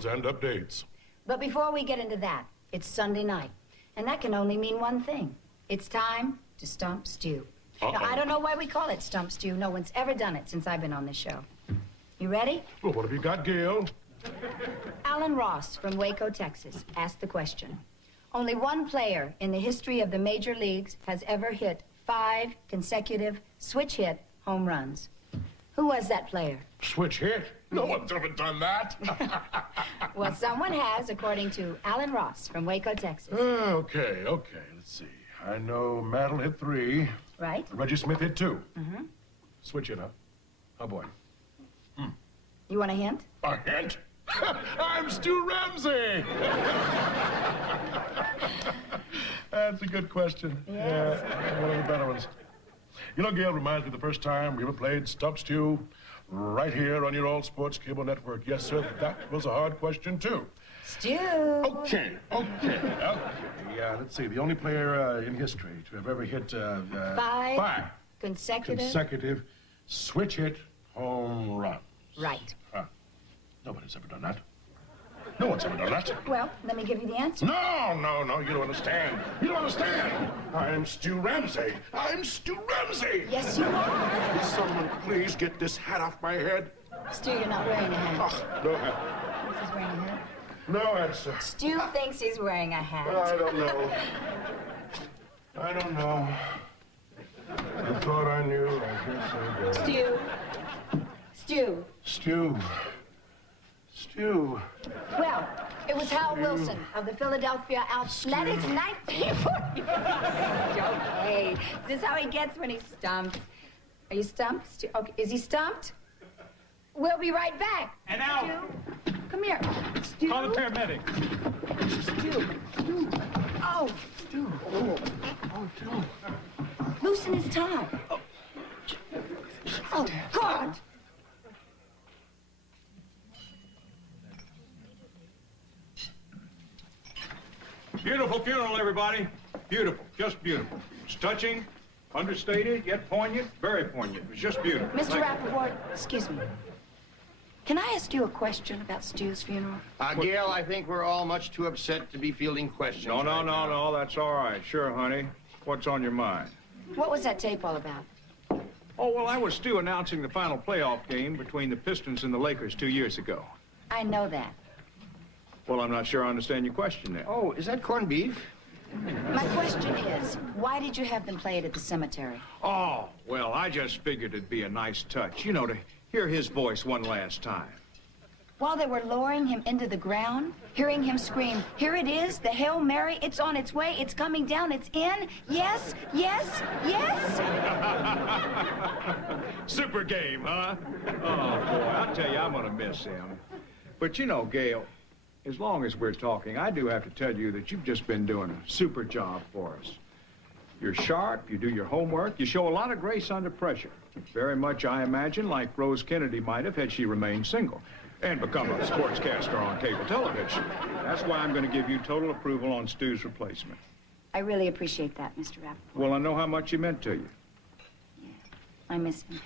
scores and updates. But before we get into that, it's Sunday night. And that can only mean one thing. It's time to stump Stew. Now, I don't know why we call it Stump Stew. No one's ever done it since I've been on this show. You ready? Well, what have you got, Gail? Alan Ross from Waco, Texas, asked the question. Only one player in the history of the major leagues has ever hit 5 consecutive switch-hit home runs. Who was that player? Switch hit? No one's ever done that. Well, someone has, according to Alan Ross from Waco, Texas. Okay. Let's see. I know Maddle hit 3. Right? Reggie Smith hit 2. Mm-hmm. Switch it, huh? Oh, boy. You want a hint? A hint? I'm Stu Ramsey! That's a good question. Yes. Yeah, one of the better ones. You know, Gail, reminds me of the first time we ever played Stump Stew right here on your old sports cable network. Yes, sir, that was a hard question, too. Stew. Okay. Yeah, let's see. The only player in history to have ever hit 5 consecutive switch-hit home runs. Right. Nobody's ever done that. No one's ever done that. Well, let me give you the answer. No, you don't understand. You don't understand. I'm Stu Ramsey. Yes, you are. Will someone please get this hat off my head? Stu, you're not wearing a hat. Oh, no hat. He's wearing a hat. No answer. Stu thinks he's wearing a hat. I don't know. I thought I knew. I guess I did. Stew. Well, it was Hal Wilson of the Philadelphia Athletics 1940. Okay. Is this how he gets when he stumps? Are you stumped? Stu? Okay. Is he stumped? We'll be right back. And now. Stu, come here. Stu. Call the paramedic. Stu. Oh. Stew. Oh, Stew. Loosen his tie. Oh, God. Beautiful funeral, everybody. Beautiful, just beautiful. It's touching, understated, yet poignant, very poignant. It was just beautiful. Mr. Rappaport, excuse me. Can I ask you a question about Stu's funeral? Gail, I think we're all much too upset to be fielding questions. No, that's all right. Sure, honey. What's on your mind? What was that tape all about? Oh, well, I was Stu announcing the final playoff game between the Pistons and the Lakers 2 years ago. I know that. Well, I'm not sure I understand your question then. Oh, is that corned beef? My question is, why did you have them play it at the cemetery? Oh, well, I just figured it'd be a nice touch, you know, to hear his voice one last time. While they were lowering him into the ground, hearing him scream, "Here it is, the Hail Mary, it's on its way, it's coming down, it's in, yes, yes, yes!" Super game, huh? Oh, boy, I tell you, I'm gonna miss him. But you know, Gail, as long as we're talking, I do have to tell you that you've just been doing a super job for us. You're sharp, you do your homework, you show a lot of grace under pressure. Very much, I imagine, like Rose Kennedy might have had she remained single and become a sportscaster on cable television. That's why I'm going to give you total approval on Stu's replacement. I really appreciate that, Mr. Rappaport. Well, I know how much he meant to you. Yeah, I miss him.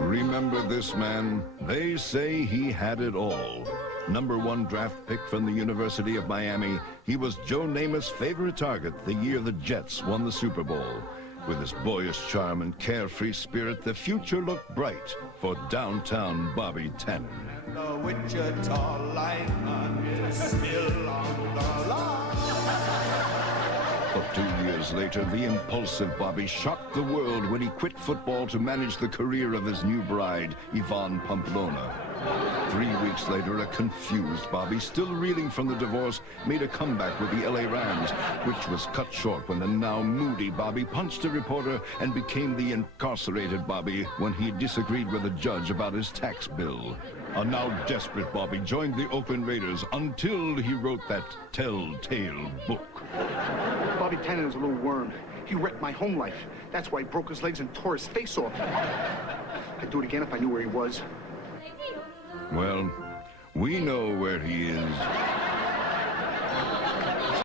Remember this man? They say he had it all. #1 draft pick from the University of Miami, he was Joe Namath's favorite target the year the Jets won the Super Bowl. With his boyish charm and carefree spirit, the future looked bright for downtown Bobby Tannen. And the Wichita lineman is still on the line. But 2 years later, the impulsive Bobby shocked the world when he quit football to manage the career of his new bride, Yvonne Pamplona. 3 weeks later, a confused Bobby, still reeling from the divorce, made a comeback with the LA Rams, which was cut short when the now moody Bobby punched a reporter and became the incarcerated Bobby when he disagreed with a judge about his tax bill. A now desperate Bobby joined the Oakland Raiders until he wrote that telltale book. Bobby Tannen is a little worm. He wrecked my home life. That's why he broke his legs and tore his face off. I'd do it again if I knew where he was. Well, we know where he is.